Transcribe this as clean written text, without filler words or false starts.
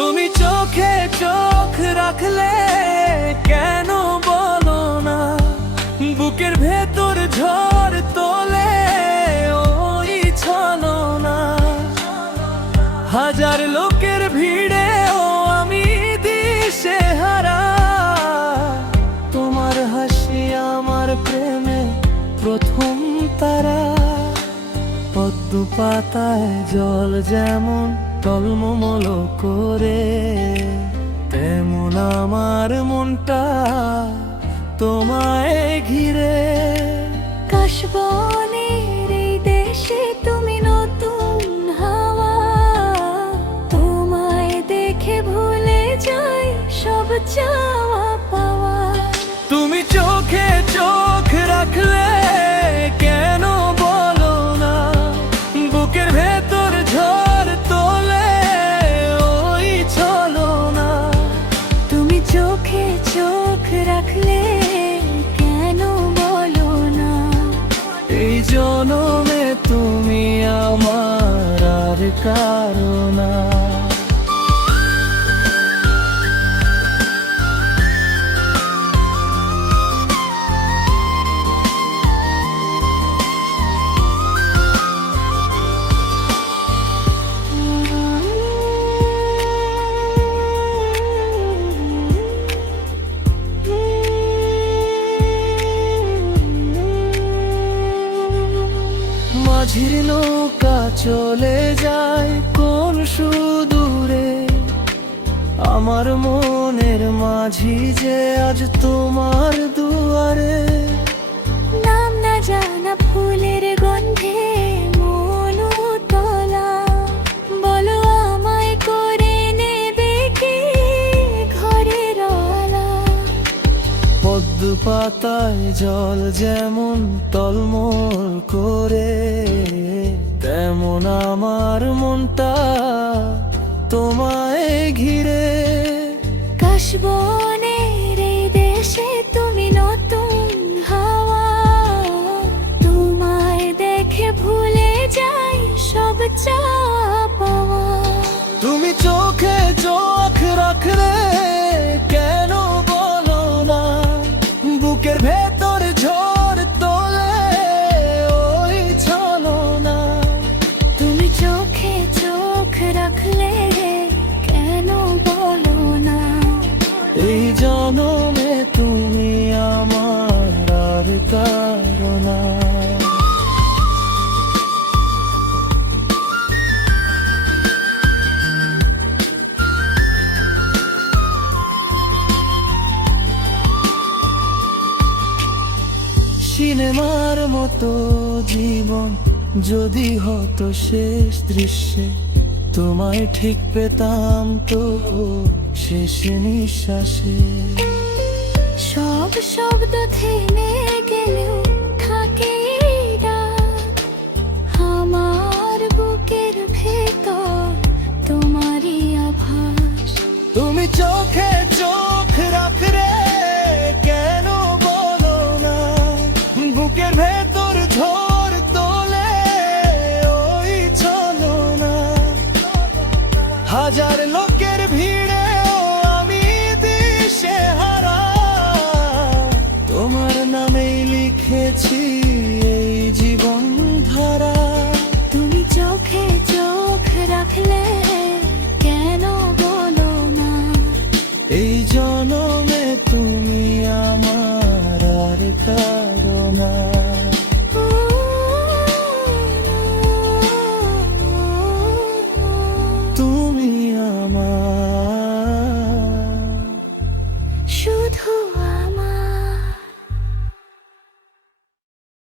তুমি চোখে চোখ রাখলে কেন বলো না, বুকের ভেতর ঝড় তোলে ওই ছলনা। হাজার লোকের ভিড়েও আমি দিশেহারা, তোমার হাসি আমার প্রেমে প্রথম তারা। পদ্ম পাতায় জল যেমন টলমল করে, তেমন আমার মনটা তোমায় ঘিরে। কাশবনের এই দেশে তুমি নতুন হাওয়া, তোমায় দেখে ভুলে যাই সব চাওয়া পাওয়া। তুমি চোখে চোখ রাখলে কেন বলো না, বুকের ভেতর ঝড় তোলে ওই ছলনা। তুমি চোখে চোখ রাখলে কেন বলো না, এই জনমে তুমি আমার আর কারো না। মাঝির নৌকা চলে যায় কোন সুদূরে, আমার মনের মাঝি যে আজ তোমার দুয়ারে। নাম না জানা ফুলের গন্ধে মন উতলা, বলো আমায় করে নেবে কি ঘরের আলা। পদ্ম পাতায় জল যেমন টলমল করে, তেমন আমার মনটা তোমায় ঘিরে। কাশবনের এই দেশে তুমি নতুন হাওয়া, তোমায় দেখে ভুলে যাই সব চাওয়া পাওয়া। তুমি চোখে চোখ রাখলে কেন বলো না, বুকের ভেতর ঝড় তোলে ওই ছলনা। তুমি চোখে চোখ রাখলে কেন বলো না, এই জনমে তুমি আমার আর কারো না। সিনেমার মতো জীবন যদি হতো শেষ দৃশ্যে, তোমায় ঠিক পেতাম তো শেষ নিঃশ্বাসে। সব শব্দ থেমে গেলেও থাকে এই ডাক, আমার বুকের ভেতর তোমারই আভাস। তুমি চোখে চোখ রাখলে কেন বলো না, বুকের ভেতর ঝড় তোলে ওই ছলনা। হাজার লোকের ভিড়েও আমি দিশেহারা, তোমার নামেই লিখেছি এই জীবন ধারা। তুমি চোখে চোখ রাখলে কেন বলো না, এই জনমে তুমি আমার আর কারো না।